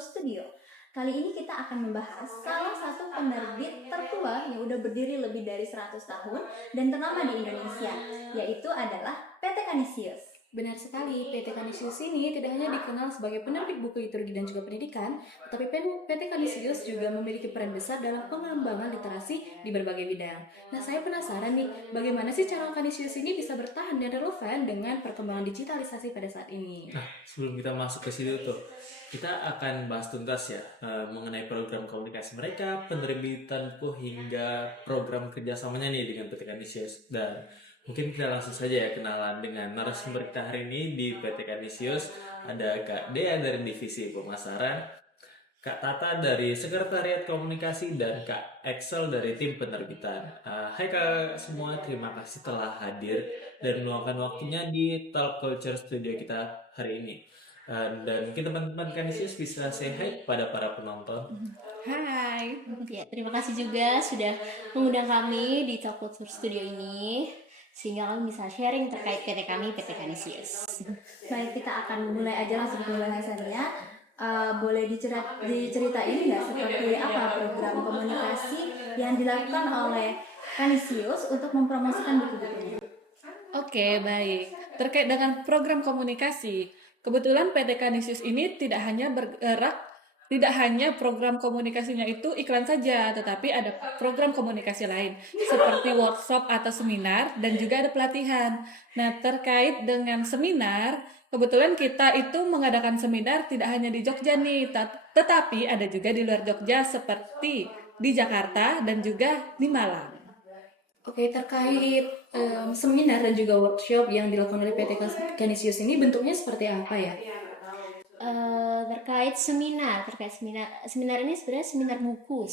Studio. Kali ini kita akan membahas salah satu penerbit tertua yang udah berdiri lebih dari 100 tahun dan ternama di Indonesia, yaitu adalah PT Canisius. Benar sekali, PT Canisius ini tidak hanya dikenal sebagai penerbit buku liturgi dan juga pendidikan, tetapi PT Canisius juga memiliki peran besar dalam pengembangan literasi di berbagai bidang. Nah, saya penasaran nih, bagaimana sih cara Canisius ini bisa bertahan dan relevan dengan perkembangan digitalisasi pada saat ini? Nah, sebelum kita masuk ke situ tuh, kita akan bahas tuntas ya mengenai program komunikasi mereka, penerbitan buku hingga program kerjasamanya nih dengan PT Canisius. Dan mungkin kita langsung saja ya kenalan dengan narasumber kita hari ini di PT Canisius. Ada Kak Dea dari Divisi Pemasaran, Kak Tata dari Sekretariat Komunikasi, dan Kak Excel dari tim penerbitan. Hai Kak semua, terima kasih telah hadir dan meluangkan waktunya di Talk Culture Studio kita hari ini. Dan mungkin teman-teman Canisius bisa say hi pada para penonton. Hai. Ya, terima kasih juga sudah mengundang kami di Talk Culture Studio ini, sehingga kami bisa sharing terkait PT kami, PT Canisius. Baik, kita akan mulai aja langsung ke bahasannya. Boleh diceritain nggak seperti apa program komunikasi yang dilakukan oleh Canisius untuk mempromosikan buku-bukunya? Oke, baik. Terkait dengan program komunikasi, kebetulan PT Canisius ini tidak hanya program komunikasinya itu iklan saja, tetapi ada program komunikasi lain seperti workshop atau seminar dan juga ada pelatihan. Nah, terkait dengan seminar, kebetulan kita itu mengadakan seminar tidak hanya di Jogja nih, tetapi ada juga di luar Jogja seperti di Jakarta dan juga di Malang. Oke, terkait seminar dan juga workshop yang dilakukan oleh PT Canisius ini bentuknya seperti apa ya? Terkait seminar ini sebenarnya seminar buku.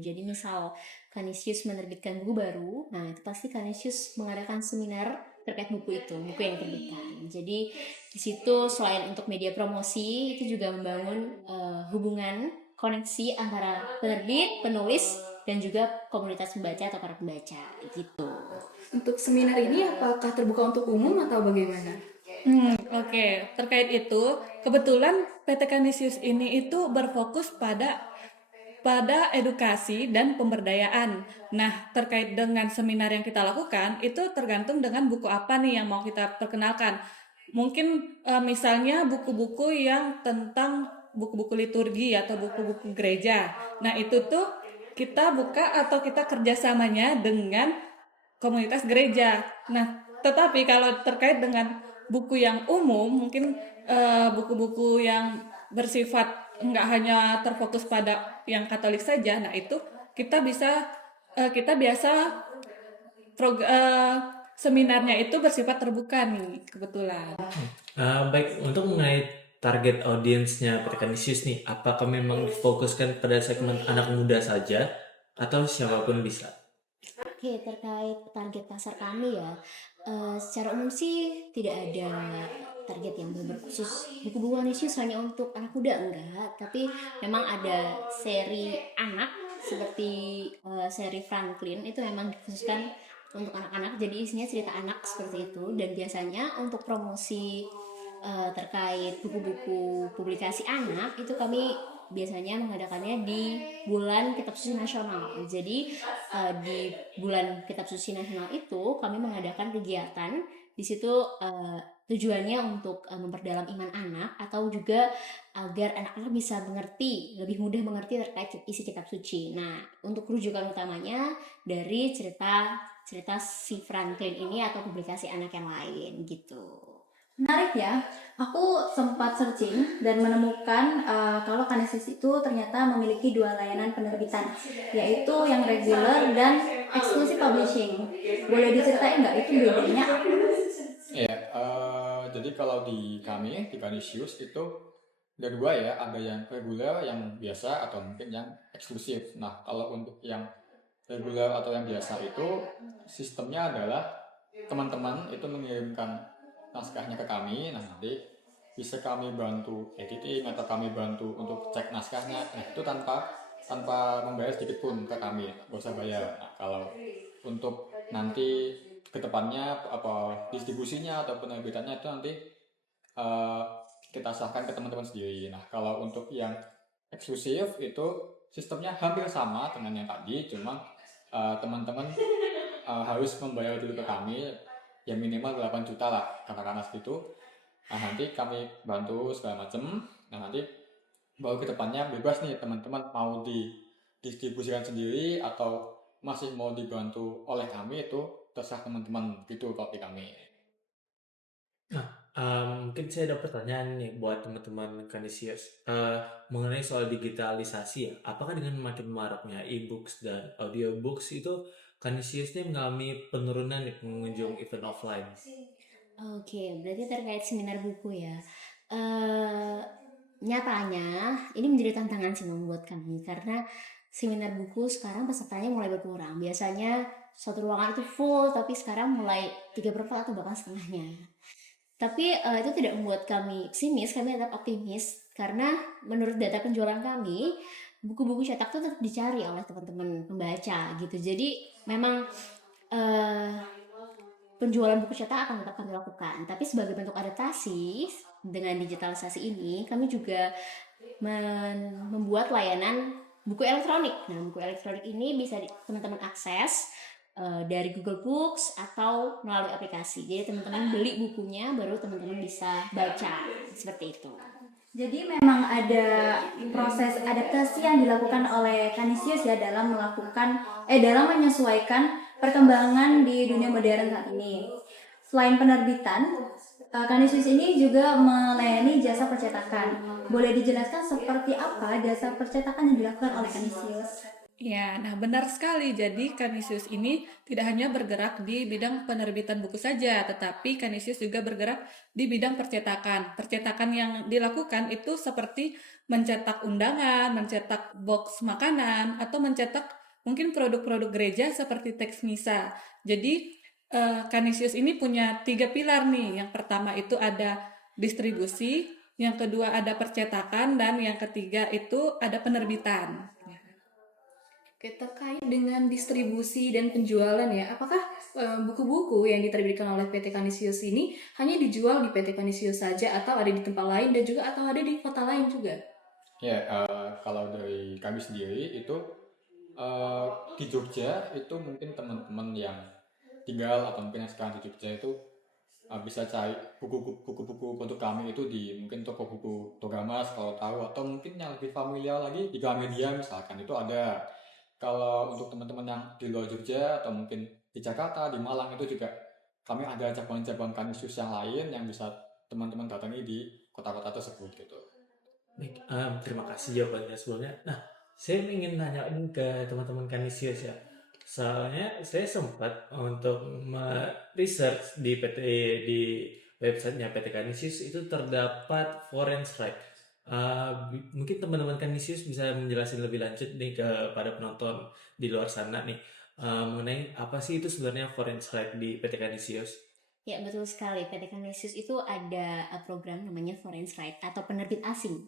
Jadi misal Canisius menerbitkan buku baru, nah itu pasti Canisius mengadakan seminar terkait buku yang diterbitkan. Jadi di situ selain untuk media promosi, itu juga membangun hubungan koneksi antara penerbit, penulis, dan juga komunitas pembaca atau para pembaca gitu. Untuk seminar ini apakah terbuka untuk umum atau bagaimana? Oke. Terkait itu, kebetulan PT Canisius ini itu berfokus pada edukasi dan pemberdayaan. Nah, terkait dengan seminar yang kita lakukan, itu tergantung dengan buku apa nih yang mau kita perkenalkan. Mungkin misalnya buku-buku yang tentang buku-buku liturgi atau buku-buku gereja. Nah, itu tuh kita buka atau kita kerjasamanya dengan komunitas gereja. Nah, tetapi kalau terkait dengan buku yang umum, mungkin buku-buku yang bersifat nggak hanya terfokus pada yang Katolik saja. Nah, itu kita biasa seminarnya itu bersifat terbuka nih kebetulan. Baik, untuk mengenai target audiensnya PT Canisius nih, apakah memang difokuskan pada segmen anak muda saja atau siapapun bisa? Oke, terkait target pasar kami ya, secara umum sih tidak ada target yang benar khusus. Buku-buku Canisius hanya untuk anak muda enggak, tapi memang ada seri anak seperti seri Franklin itu memang dikhususkan untuk anak-anak. Jadi isinya cerita anak seperti itu, dan biasanya untuk promosi terkait buku-buku publikasi anak itu kami biasanya mengadakannya di bulan Kitab Suci Nasional. Jadi di bulan Kitab Suci Nasional itu kami mengadakan kegiatan di situ, tujuannya untuk memperdalam iman anak atau juga agar anak-anak bisa lebih mudah mengerti terkait isi Kitab Suci. Nah, untuk rujukan utamanya dari cerita si Franklin ini atau publikasi anak yang lain gitu. Menarik ya, aku sempat searching dan menemukan kalau Canisius itu ternyata memiliki 2 layanan penerbitan, yaitu yang regular dan exclusive publishing. Boleh diceritain nggak itu bedanya? Ya, jadi kalau di kami, di Canisius itu ada 2 ya, ada yang reguler, yang biasa, atau mungkin yang eksklusif. Nah, kalau untuk yang reguler atau yang biasa itu sistemnya adalah teman-teman itu mengirimkan naskahnya ke kami. Nah, nanti bisa kami bantu editing atau kami bantu untuk cek naskahnya. Nah, itu tanpa membayar sedikit pun ke kami, nggak usah bayar. Nah, kalau untuk nanti kedepannya apa distribusinya atau penerbitannya itu nanti kita sahkan ke teman-teman sendiri. Nah, kalau untuk yang eksklusif itu sistemnya hampir sama dengan yang tadi, cuma teman-teman harus membayar dulu ke kami yang minimal 8 juta lah, karena segitu. Nah, nanti kami bantu segala macam. Nah, nanti baru ke depannya bebas nih teman-teman mau didistribusikan sendiri atau masih mau dibantu oleh kami, itu terserah teman-teman gitu kalau di kami. Mungkin saya ada pertanyaan nih buat teman-teman Kanisius. Mengenai soal digitalisasi ya, apakah dengan makin maraknya e-books dan audiobooks itu Kanisius ini mengalami penurunan di pengunjung event offline? Oke, berarti terkait seminar buku ya. Eh, Nyatanya ini menjadi tantangan sih membuat kami, karena seminar buku sekarang pesertanya mulai berkurang. Biasanya satu ruangan itu full, tapi sekarang mulai 3/4 atau bahkan setengahnya. Tapi itu tidak membuat kami pesimis, kami tetap optimis karena menurut data penjualan kami, buku-buku cetak itu tetap dicari oleh teman-teman pembaca gitu. Jadi memang eh, penjualan buku cetak akan tetap kami lakukan. Tapi sebagai bentuk adaptasi dengan digitalisasi ini, kami juga membuat layanan buku elektronik. Nah, buku elektronik ini bisa teman-teman akses dari Google Books atau melalui aplikasi. Jadi teman-teman beli bukunya baru teman-teman bisa baca, seperti itu. Jadi memang ada proses adaptasi yang dilakukan oleh Kanisius ya dalam menyesuaikan perkembangan di dunia modern saat ini. Selain penerbitan, Kanisius ini juga melayani jasa percetakan. Boleh dijelaskan seperti apa jasa percetakan yang dilakukan oleh Kanisius? Ya, nah benar sekali. Jadi Kanisius ini tidak hanya bergerak di bidang penerbitan buku saja, tetapi Kanisius juga bergerak di bidang percetakan. Percetakan yang dilakukan itu seperti mencetak undangan, mencetak box makanan, atau mencetak mungkin produk-produk gereja seperti teks misa. Jadi Kanisius ini punya 3 pilar nih. Yang pertama itu ada distribusi, yang kedua ada percetakan, dan yang ketiga itu ada penerbitan. Oke, terkait dengan distribusi dan penjualan ya, apakah buku-buku yang diterbitkan oleh PT Kanisius ini hanya dijual di PT Kanisius saja atau ada di tempat lain dan juga atau ada di kota lain juga? Ya, kalau dari kami sendiri itu di Jogja itu mungkin teman-teman yang tinggal atau mungkin yang sekarang di Jogja itu bisa cari buku-buku untuk kami itu di mungkin toko buku Togamas kalau tahu, atau mungkin yang lebih familiar lagi di Gramedia misalkan itu ada. Kalau untuk teman-teman yang di luar Jogja atau mungkin di Jakarta, di Malang itu juga kami ada cabang-cabang Kanisius yang lain yang bisa teman-teman datangi di kota-kota tersebut gitu. Baik, terima kasih jawabannya sebelumnya. Nah, saya ingin nanyain ke teman-teman Kanisius ya. Soalnya saya sempat untuk research di websitenya PT Kanisius itu terdapat foreign right. Mungkin teman-teman Kanisius bisa menjelaskan lebih lanjut nih kepada penonton di luar sana nih mengenai apa sih itu sebenarnya foreign right di PT Kanisius. Ya, betul sekali. PT Kanisius itu ada program namanya Foreign Right atau penerbit asing.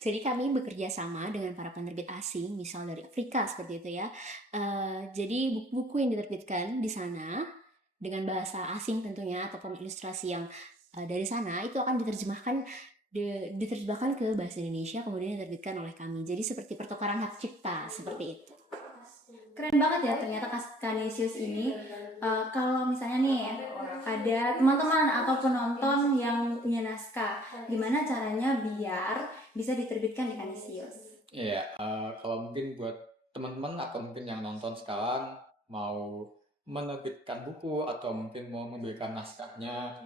Jadi kami bekerja sama dengan para penerbit asing, misal dari Afrika seperti itu ya. Jadi buku-buku yang diterbitkan di sana dengan bahasa asing tentunya ataupun ilustrasi yang dari sana itu akan diterjemahkan ke bahasa Indonesia, kemudian diterbitkan oleh kami. Jadi seperti pertukaran hak cipta seperti itu. Keren banget ya ternyata Kanisius ini. Kalau misalnya nih ada teman-teman atau penonton yang punya naskah, gimana caranya biar bisa diterbitkan di Kanisius? Iya, kalau mungkin buat teman-teman atau mungkin yang nonton sekarang mau menerbitkan buku atau mungkin mau memberikan naskahnya,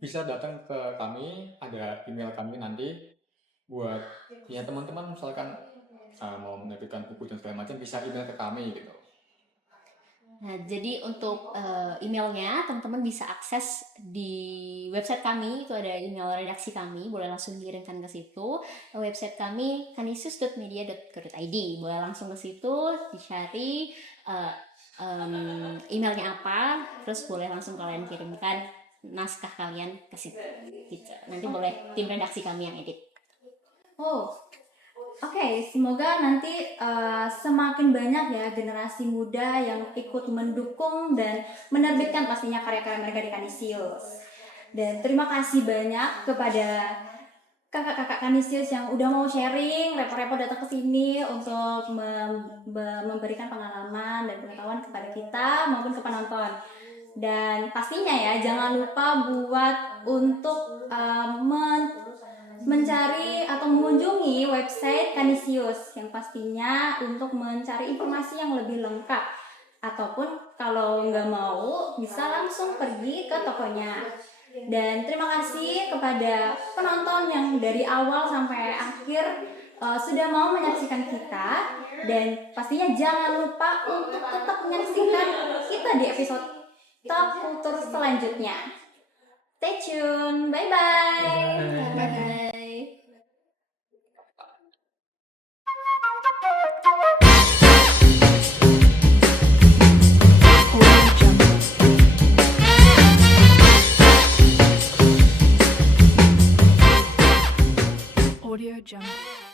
bisa datang ke kami, ada email kami nanti buat ya teman-teman misalkan mau menerbitkan buku dan segala macam bisa email ke kami gitu. Nah, jadi untuk emailnya teman-teman bisa akses di website kami, itu ada email redaksi kami, boleh langsung dikirimkan ke situ. Website kami kanisius.media.co.id, boleh langsung ke situ dicari emailnya apa, terus boleh langsung kalian kirimkan naskah kalian ke situ. Gitu. Nanti boleh tim redaksi kami yang edit. Oke, semoga nanti semakin banyak ya generasi muda yang ikut mendukung dan menerbitkan pastinya karya-karya mereka di Kanisius. Dan terima kasih banyak kepada kakak-kakak Kanisius yang udah mau sharing, repot-repot datang ke sini untuk memberikan pengalaman dan pengetahuan kepada kita maupun ke penonton. Dan pastinya ya, jangan lupa buat untuk mencari atau mengunjungi website Kanisius yang pastinya untuk mencari informasi yang lebih lengkap, ataupun kalau nggak mau bisa langsung pergi ke tokonya. Dan terima kasih kepada penonton yang dari awal sampai akhir sudah mau menyaksikan kita, dan pastinya jangan lupa untuk tetap menyaksikan kita di episode Talk Kultur selanjutnya. Stay tune, bye-bye. Bye. Audio Jungle.